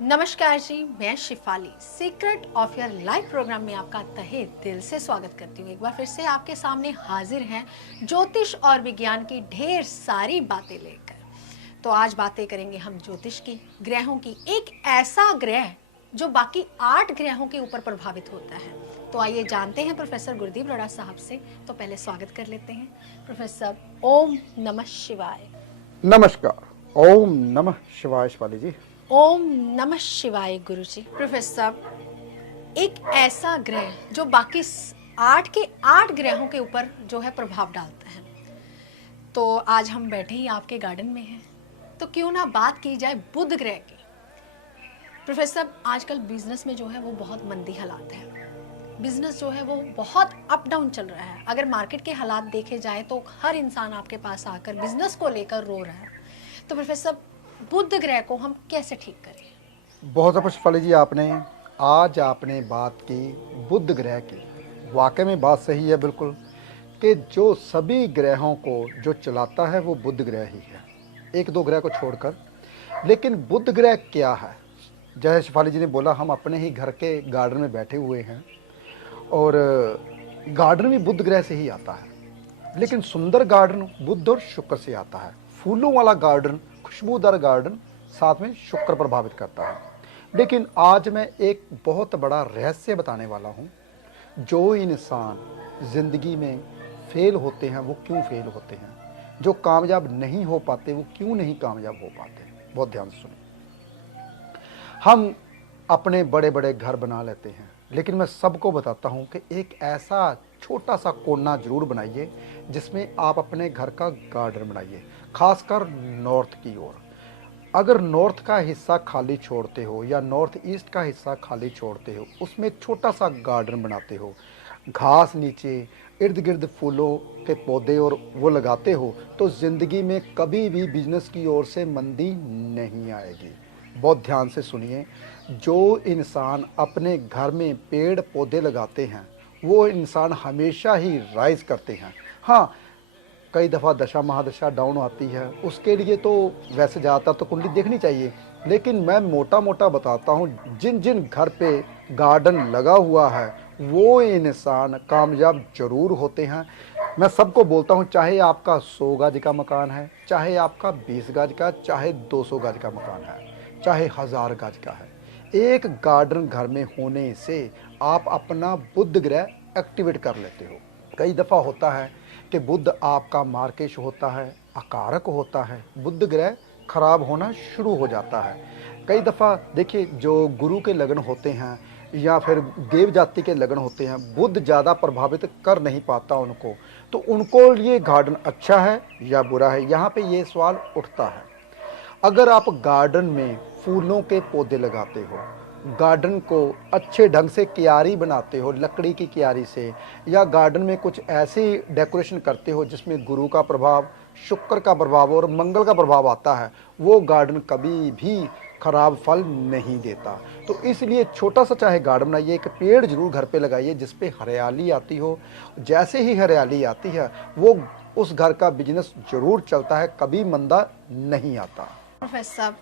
नमस्कार जी, मैं Shifali secret of your life programme में आपका तहे दिल से स्वागत करती हूँ। एक बार फिर से आपके सामने हाजिर हैं ज्योतिष और विज्ञान की ढेर सारी बातें लेकर। तो आज बातें करेंगे हम ज्योतिष की, ग्रहों की। एक ऐसा ग्रह जो बाकी 8 ग्रहों के ऊपर प्रभावित होता है। तो आइए जानते हैं प्रोफेसर गुरदीप रोड़ा साहब से। तो पहले स्वागत कर लेते हैं प्रोफेसर। ओम नमः शिवाय। नमस्कार। ओम नमः शिवाय शिवाली जी। ओम नमः शिवाय गुरु जी। प्रोफेसर, एक ऐसा ग्रह जो बाकी 8 के 8 ग्रहों के ऊपर जो है प्रभाव डालता है। तो आज हम बैठे ही आपके गार्डन में हैं, तो क्यों ना बात की जाए बुध ग्रह की। प्रोफेसर, आजकल बिजनेस में जो है वो बहुत मंदी हालात है। बिजनेस जो है वो बहुत अप डाउन चल रहा है। अगर मार्केट के हालात देखे जाए तो हर इंसान आपके पास आकर बिजनेस को लेकर रो रहा है। तो प्रोफेसर, बुध ग्रह को हम कैसे ठीक करें? बहुत अच्छा शिफाली जी, आपने बात की बुध ग्रह की। वाकई में बात सही है बिल्कुल, कि जो सभी ग्रहों को जो चलाता है वो बुध ग्रह ही है, एक दो ग्रह को छोड़कर। लेकिन बुध ग्रह क्या है? जैसे शिफाली जी ने बोला, हम अपने ही घर के गार्डन में बैठे हुए हैं और गार्डन भी बुध ग्रह से ही आता है। लेकिन सुंदर गार्डन बुध और शुक्र से आता है। फूलों वाला गार्डन, खुशबूदार गार्डन साथ में शुक्र प्रभावित करता है। लेकिन आज मैं एक बहुत बड़ा रहस्य बताने वाला हूँ। जो इंसान जिंदगी में फेल होते हैं वो क्यों फेल होते हैं, जो कामयाब नहीं हो पाते वो क्यों नहीं कामयाब हो पाते। बहुत ध्यान से सुनिए। हम अपने बड़े बड़े घर बना लेते हैं, लेकिन मैं सबको बताता हूँ कि एक ऐसा छोटा सा कोना जरूर बनाइए जिसमें आप अपने घर का गार्डन बनाइए, खासकर नॉर्थ की ओर। अगर नॉर्थ का हिस्सा खाली छोड़ते हो या नॉर्थ ईस्ट का हिस्सा खाली छोड़ते हो, उसमें छोटा सा गार्डन बनाते हो, घास नीचे इर्द गिर्द फूलों के पौधे और वो लगाते हो, तो ज़िंदगी में कभी भी बिजनेस की ओर से मंदी नहीं आएगी। बहुत ध्यान से सुनिए। जो इंसान अपने घर में पेड़ पौधे लगाते हैं वो इंसान हमेशा ही राइज करते हैं। हाँ, कई दफ़ा दशा महादशा डाउन आती है, उसके लिए तो वैसे ज़्यादातर तो कुंडली देखनी चाहिए। लेकिन मैं मोटा मोटा बताता हूँ, जिन जिन घर पे गार्डन लगा हुआ है वो इंसान कामयाब जरूर होते हैं। मैं सबको बोलता हूँ, चाहे आपका 100 गज का मकान है, चाहे आपका 20 गज का, चाहे 200 गज का मकान है, चाहे 1000 गज का है, एक गार्डन घर में होने से आप अपना बुध ग्रह एक्टिवेट कर लेते हो। कई दफ़ा होता है कि बुध आपका मार्केश होता है, अकारक होता है, बुध ग्रह खराब होना शुरू हो जाता है। कई दफ़ा देखिए, जो गुरु के लगन होते हैं या फिर देव जाति के लगन होते हैं, बुध ज़्यादा प्रभावित कर नहीं पाता उनको, तो उनको ये गार्डन अच्छा है या बुरा है, यहाँ पे ये सवाल उठता है। अगर आप गार्डन में फूलों के पौधे लगाते हो, गार्डन को अच्छे ढंग से क्यारी बनाते हो लकड़ी की क्यारी से, या गार्डन में कुछ ऐसी डेकोरेशन करते हो जिसमें गुरु का प्रभाव, शुक्र का प्रभाव और मंगल का प्रभाव आता है, वो गार्डन कभी भी खराब फल नहीं देता। तो इसलिए छोटा सा चाहे गार्डन बनाइए, एक पेड़ जरूर घर पे लगाइए जिस पे हरियाली आती हो। जैसे ही हरियाली आती है वो उस घर का बिजनेस जरूर चलता है, कभी मंदा नहीं आता। प्रोफेसर,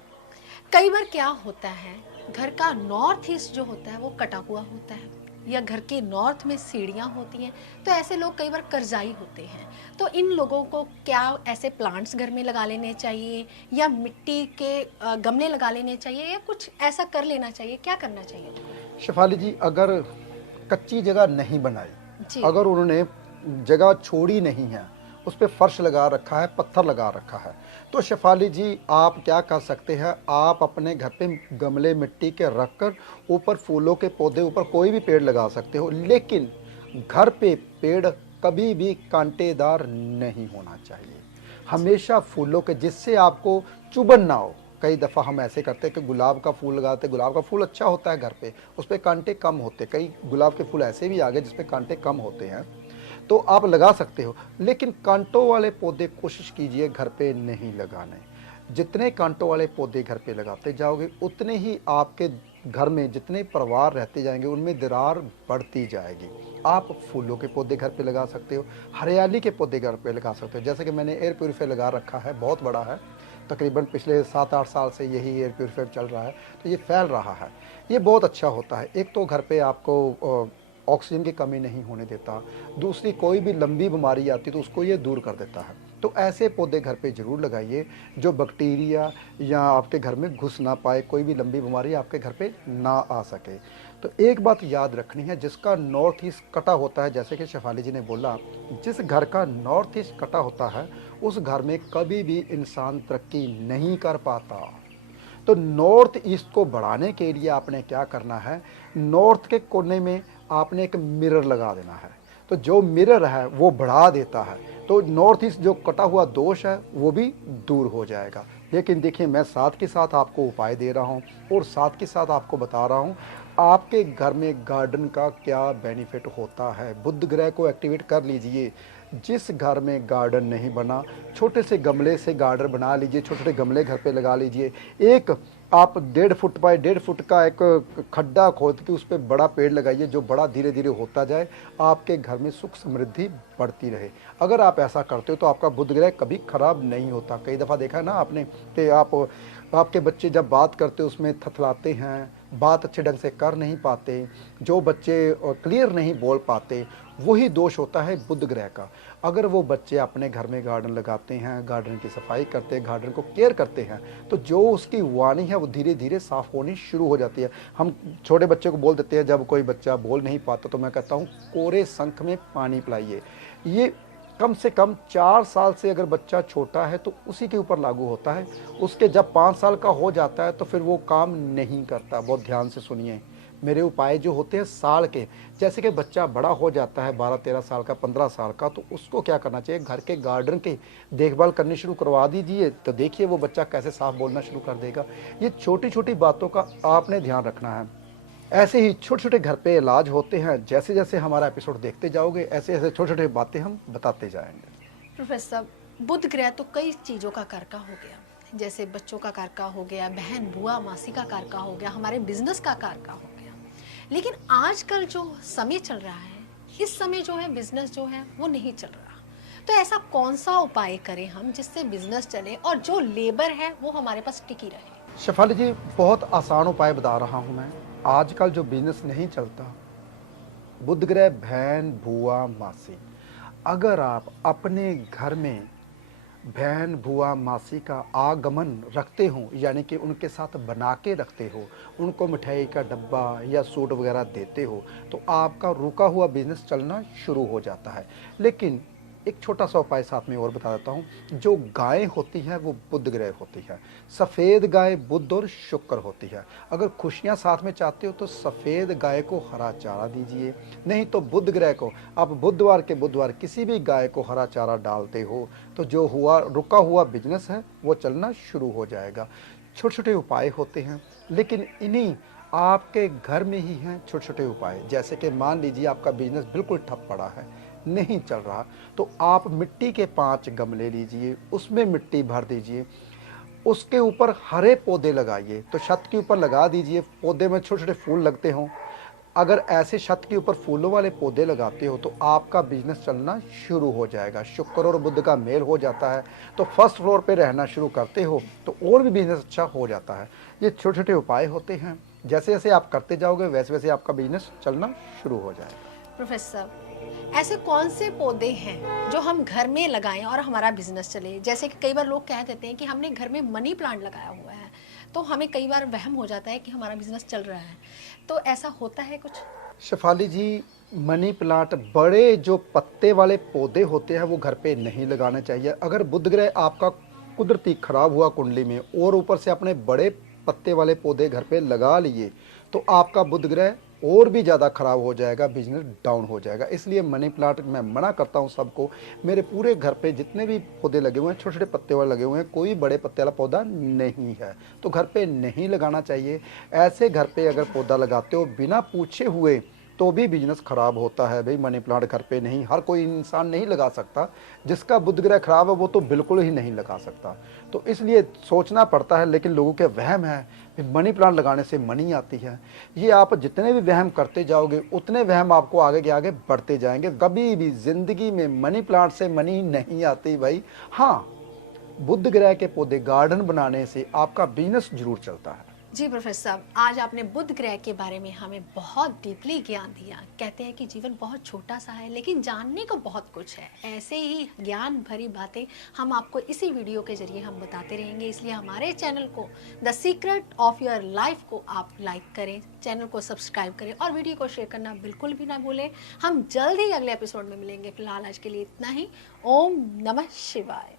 कई बार क्या होता है, घर का नॉर्थ ईस्ट जो होता है वो कटा हुआ होता है, या घर के नॉर्थ में सीढ़ियाँ होती हैं, तो ऐसे लोग कई बार कर्जाई होते हैं। तो इन लोगों को क्या ऐसे प्लांट्स घर में लगा लेने चाहिए, या मिट्टी के गमले लगा लेने चाहिए, या कुछ ऐसा कर लेना चाहिए? क्या करना चाहिए उनको? शेफाली जी, अगर कच्ची जगह नहीं बनाई, जी। अगर उन्होंने जगह छोड़ी नहीं है, उस पर फर्श लगा रखा है, पत्थर लगा रखा है, तो शेफाली जी आप क्या कर सकते हैं, आप अपने घर पे गमले मिट्टी के रखकर ऊपर फूलों के पौधे, ऊपर कोई भी पेड़ लगा सकते हो। लेकिन घर पे पेड़ कभी भी कांटेदार नहीं होना चाहिए, हमेशा फूलों के, जिससे आपको चुभन ना हो। कई दफ़ा हम ऐसे करते हैं कि गुलाब का फूल लगाते, गुलाब का फूल अच्छा होता है घर पे, उस पर कांटे कम होते। कई गुलाब के फूल ऐसे भी आ गए जिसपे कांटे कम होते हैं, तो आप लगा सकते हो। लेकिन कांटों वाले पौधे कोशिश कीजिए घर पे नहीं लगाने। जितने कांटों वाले पौधे घर पे लगाते जाओगे, उतने ही आपके घर में जितने परिवार रहते जाएंगे उनमें दरार बढ़ती जाएगी। आप फूलों के पौधे घर पे लगा सकते हो, हरियाली के पौधे घर पे लगा सकते हो। जैसे कि मैंने एयर प्योरीफायर लगा रखा है, बहुत बड़ा है, तकरीबन पिछले 7-8 साल से यही एयर प्योरीफायर चल रहा है, तो ये फैल रहा है। ये बहुत अच्छा होता है। एक तो घर पे आपको ऑक्सीजन की कमी नहीं होने देता, दूसरी कोई भी लंबी बीमारी आती तो उसको ये दूर कर देता है। तो ऐसे पौधे घर पे ज़रूर लगाइए जो बैक्टीरिया या आपके घर में घुस ना पाए, कोई भी लंबी बीमारी आपके घर पे ना आ सके। तो एक बात याद रखनी है, जिसका नॉर्थ ईस्ट कटा होता है, जैसे कि शेफाली जी ने बोला, जिस घर का नॉर्थ ईस्ट कटा होता है उस घर में कभी भी इंसान तरक्की नहीं कर पाता। तो नॉर्थ ईस्ट को बढ़ाने के लिए आपने क्या करना है, नॉर्थ के कोने में आपने एक मिरर लगा देना है। तो जो मिरर है वो बढ़ा देता है, तो नॉर्थ ईस्ट जो कटा हुआ दोष है वो भी दूर हो जाएगा। लेकिन देखिए, मैं साथ के साथ आपको उपाय दे रहा हूँ और साथ के साथ आपको बता रहा हूँ आपके घर में गार्डन का क्या बेनिफिट होता है। बुध ग्रह को एक्टिवेट कर लीजिए। जिस घर में गार्डन नहीं बना, छोटे से गमले से गार्डन बना लीजिए, छोटे छोटे गमले घर पे लगा लीजिए। एक आप 1.5 फुट बाय 1.5 फुट का एक खड्डा खोद के उस पर बड़ा पेड़ लगाइए, जो बड़ा धीरे धीरे होता जाए, आपके घर में सुख समृद्धि बढ़ती रहे। अगर आप ऐसा करते हो तो आपका बुध ग्रह कभी खराब नहीं होता। कई दफ़ा देखा है ना आपने कि आपके बच्चे जब बात करते उसमें थथलाते हैं, बात अच्छे ढंग से कर नहीं पाते, जो बच्चे क्लियर नहीं बोल पाते, वही दोष होता है बुध ग्रह का। अगर वो बच्चे अपने घर में गार्डन लगाते हैं, गार्डन की सफाई करते हैं, गार्डन को केयर करते हैं, तो जो उसकी वाणी है वो धीरे धीरे साफ होनी शुरू हो जाती है। हम छोटे बच्चे को बोल देते हैं, जब कोई बच्चा बोल नहीं पाता तो मैं कहता हूँ कोरे शंख में पानी पिलाइए। ये कम से कम 4 साल से अगर बच्चा छोटा है तो उसी के ऊपर लागू होता है। उसके जब 5 साल का हो जाता है तो फिर वो काम नहीं करता। बहुत ध्यान से सुनिए, मेरे उपाय जो होते हैं साल के, जैसे कि बच्चा बड़ा हो जाता है 12-13 साल का, 15 साल का, तो उसको क्या करना चाहिए, घर के गार्डन की देखभाल करनी शुरू करवा दीजिए। तो देखिए वो बच्चा कैसे साफ बोलना शुरू कर देगा। ये छोटी छोटी बातों का आपने ध्यान रखना है। ऐसे ही छोटे छोटे घर पे इलाज होते हैं। जैसे जैसे हमारा एपिसोड देखते जाओगे, ऐसे ऐसे छोटे छोटे बातें हम बताते जाएंगे। प्रोफेसर, बुध ग्रह तो कई चीज़ों का कारका हो गया, जैसे बच्चों का कारका हो गया, बहन बुआ मासी का कारका हो गया, हमारे बिजनेस का कारका हो गया। लेकिन आजकल जो समय चल रहा है, इस समय जो है बिजनेस जो है वो नहीं चल रहा। तो ऐसा कौन सा उपाय करें हम जिससे बिजनेस चले और जो लेबर है वो हमारे पास टिकी रहे? शेफाली जी, बहुत आसान उपाय बता रहा हूँ मैं। आजकल जो बिजनेस नहीं चलता, बुध ग्रह, बहन बुआ मासी, अगर आप अपने घर में बहन बुआ मासी का आगमन रखते हो, यानी कि उनके साथ बना के रखते हो, उनको मिठाई का डब्बा या सूट वगैरह देते हो, तो आपका रुका हुआ बिजनेस चलना शुरू हो जाता है। लेकिन एक छोटा सा उपाय साथ में और बता देता हूँ। जो गाय होती है वो बुध ग्रह होती है। सफ़ेद गाय बुध और शुक्र होती है। अगर खुशियाँ साथ में चाहते हो तो सफ़ेद गाय को हरा चारा दीजिए, नहीं तो बुध ग्रह को आप बुधवार के बुधवार किसी भी गाय को हरा चारा डालते हो तो जो रुका हुआ बिजनेस है वो चलना शुरू हो जाएगा। छोटे छोटे उपाय होते हैं, लेकिन इन्हीं आपके घर में ही हैं छोटे छोटे उपाय। जैसे कि मान लीजिए आपका बिजनेस बिल्कुल ठप पड़ा है, नहीं चल रहा, तो आप मिट्टी के 5 गमले लीजिए, उसमें मिट्टी भर दीजिए, उसके ऊपर हरे पौधे लगाइए। तो छत के ऊपर लगा दीजिए, पौधे में छोटे छोटे फूल लगते हों। अगर ऐसे छत के ऊपर फूलों वाले पौधे लगाते हो तो आपका बिजनेस चलना शुरू हो जाएगा। शुक्र और बुध का मेल हो जाता है, तो फर्स्ट फ्लोर पे रहना शुरू करते हो तो और भी बिजनेस अच्छा हो जाता है। ये छोटे छोटे उपाय होते हैं, जैसे जैसे आप करते जाओगे वैसे वैसे आपका बिजनेस चलना शुरू हो जाएगा। प्रोफेसर, ऐसे कौन से पौधे हैं जो हम घर में लगाएं और हमारा बिजनेस चले? जैसे कि कई बार लोग कह देते हैं कि हमने घर में मनी प्लांट लगाया हुआ है, तो हमें कई बार वहम हो जाता है कि हमारा बिजनेस चल रहा है। तो ऐसा होता है कुछ? शेफाली जी, मनी प्लांट, बड़े जो पत्ते वाले पौधे होते हैं वो घर पे नहीं लगाने चाहिए। अगर बुध ग्रह आपका कुदरती खराब हुआ कुंडली में और ऊपर से अपने बड़े पत्ते वाले पौधे घर पे लगा लिए तो आपका बुध ग्रह और भी ज़्यादा ख़राब हो जाएगा, बिजनेस डाउन हो जाएगा। इसलिए मनी प्लांट मैं मना करता हूँ सबको। मेरे पूरे घर पे जितने भी पौधे लगे हुए हैं, छोटे छोटे पत्ते वाले लगे हुए हैं, कोई बड़े पत्ते वाला पौधा नहीं है, तो घर पे नहीं लगाना चाहिए। ऐसे घर पे अगर पौधा लगाते हो बिना पूछे हुए तो भी बिजनेस ख़राब होता है। भाई मनी प्लांट घर पे नहीं, हर कोई इंसान नहीं लगा सकता। जिसका बुध ग्रह खराब है वो तो बिल्कुल ही नहीं लगा सकता, तो इसलिए सोचना पड़ता है। लेकिन लोगों के वहम है मनी प्लांट लगाने से मनी आती है। ये आप जितने भी वहम करते जाओगे उतने वहम आपको आगे के आगे बढ़ते जाएंगे। कभी भी ज़िंदगी में मनी प्लांट से मनी नहीं आती भाई। हाँ, बुध ग्रह के पौधे गार्डन बनाने से आपका बिजनेस जरूर चलता है। जी प्रोफेसर साहब, आज आपने बुध ग्रह के बारे में हमें बहुत डीपली ज्ञान दिया। कहते हैं कि जीवन बहुत छोटा सा है लेकिन जानने को बहुत कुछ है। ऐसे ही ज्ञान भरी बातें हम आपको इसी वीडियो के जरिए हम बताते रहेंगे, इसलिए हमारे चैनल को the secret of your life को आप लाइक करें, चैनल को सब्सक्राइब करें और वीडियो को शेयर करना बिल्कुल भी ना भूलें। हम जल्द ही अगले एपिसोड में मिलेंगे। फिलहाल आज के लिए इतना ही। ओम नमः शिवाय।